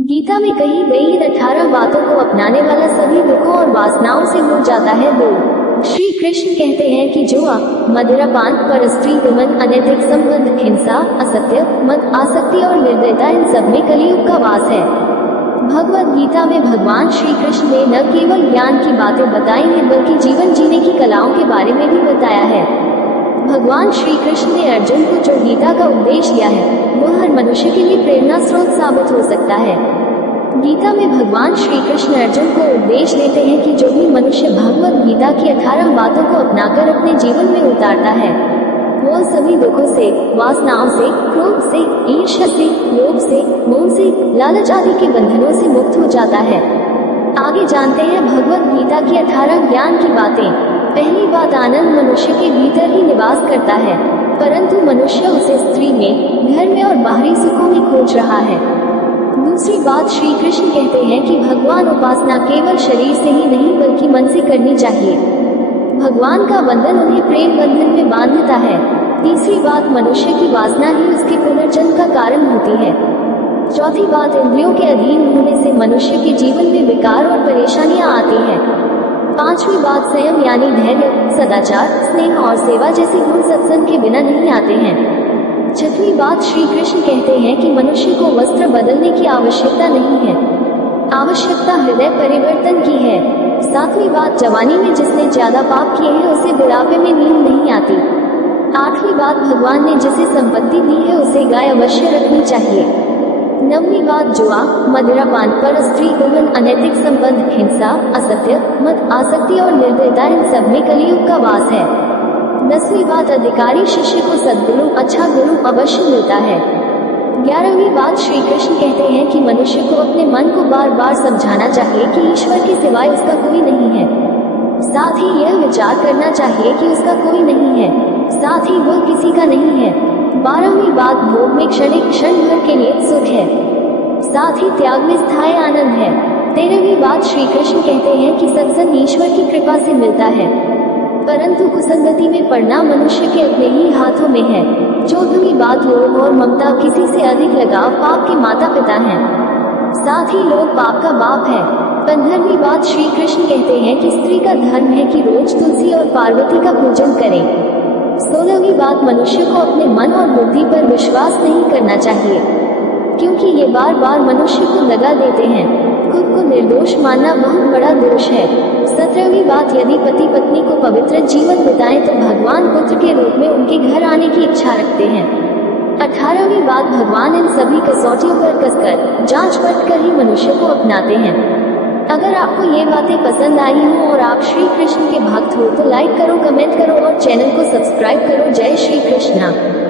गीता में कही गई इन 18 बातों को अपनाने वाला सभी दुखों और वासनाओं से मुक्त जाता है। दूर श्री कृष्ण कहते हैं कि जो मदिरापान, परस्त्री गमन, अनैतिक संबंध, हिंसा, असत्य, मद, आसक्ति और निर्दयता, इन सब में कलियुग का वास है। भगवद गीता में भगवान श्री कृष्ण ने न केवल ज्ञान की बातें बताई हैं बल्कि जीवन जीने की कलाओं के बारे में भी बताया है। भगवान श्री कृष्ण ने अर्जुन को जो गीता का उपदेश दिया है वह हर मनुष्य के लिए प्रेरणा स्रोत साबित हो सकता है। गीता में भगवान श्री कृष्ण अर्जुन को उपदेश देते हैं कि जो भी मनुष्य भगवद गीता की 18 बातों को अपनाकर अपने जीवन में उतारता है वह सभी दुखों से, वासनाओं से, क्रोध से, ईर्ष्या से, लोभ से, मोह से, लालच आदि के बंधनों से मुक्त हो जाता है। आगे जानते हैं भगवद गीता की 18 ज्ञान की बातें। पहली बात, आनंद मनुष्य के भीतर ही निवास करता है, परंतु मनुष्य उसे स्त्री में, घर में और बाहरी सुखों में खोज रहा है। दूसरी बात, श्री कृष्ण कहते हैं कि भगवान उपासना केवल शरीर से ही नहीं बल्कि मन से करनी चाहिए। भगवान का वंदन उन्हें प्रेम बंधन में बांधता है। तीसरी बात, मनुष्य की वासना ही उसके पुनर्जन्म का कारण होती है। चौथी बात, इंद्रियों के अधीन होने से मनुष्य के जीवन में विकार और परेशानियां आती हैं। पांचवी बात, संयम यानी धैर्य, सदाचार, स्नेह और सेवा जैसे गुण सत्संग के बिना नहीं आते हैं। छठवीं बात, श्री कृष्ण कहते हैं कि मनुष्य को वस्त्र बदलने की आवश्यकता नहीं है, आवश्यकता हृदय परिवर्तन की है। सातवीं बात, जवानी में जिसने ज्यादा पाप किए हैं उसे बुढ़ापे में नींद नहीं आती। आठवीं बात, भगवान ने जिसे संपत्ति दी है उसे गाय अवश्य रखनी चाहिए। नवीं बात, जुआ, मदिरापान, परस्त्री गमन, अनैतिक संबंध, हिंसा, असत्य, मद, आसक्ति और निर्दयता, इन सब में कलियुग का वास है। 10वीं बात, अधिकारी शिष्य को सद्गुरु, अच्छा गुरु अवश्य मिलता है। 11वीं बात, श्री कृष्ण कहते हैं कि मनुष्य को अपने मन को बार बार समझाना चाहिए कि ईश्वर के सिवाय उसका कोई नहीं है। साथ ही यह विचार करना चाहिए कि उसका कोई नहीं है, साथ ही वह किसी का नहीं है। 12वीं बात, भोग में क्षण भर के लिए सुख है, साथ ही त्याग में स्थायी आनंद है। 13वीं बात, श्री कृष्ण कहते हैं कि सत्संग ईश्वर की कृपा से मिलता है, परंतु कुसंगति में पड़ना मनुष्य के अपने ही हाथों में है। 14वीं बात, लोभ और ममता, किसी से अधिक लगाव पाप के माता पिता हैं, साथ ही लोभ पाप का बाप है। 15वीं बात, श्री कृष्ण कहते हैं कि स्त्री का धर्म है कि रोज तुलसी और पार्वती का पूजन करे। 16वीं बात, मनुष्य को अपने मन और बुद्धि पर विश्वास नहीं करना चाहिए क्योंकि ये बार बार मनुष्य को दगा देते हैं। खुद को निर्दोष मानना बहुत बड़ा दोष है। 17वीं बात, यदि पति पत्नी को पवित्र जीवन बिताएं तो भगवान पुत्र के रूप में उनके घर आने की इच्छा रखते हैं। 18वीं बात, भगवान इन सभी कसौटियों पर कसकर, जांच परख कर ही मनुष्य को अपनाते हैं। अगर आपको ये बातें पसंद आई हो और आप श्री कृष्ण के भक्त हो तो लाइक करो, कमेंट करो और चैनल को सब्सक्राइब करो। जय श्री कृष्णा।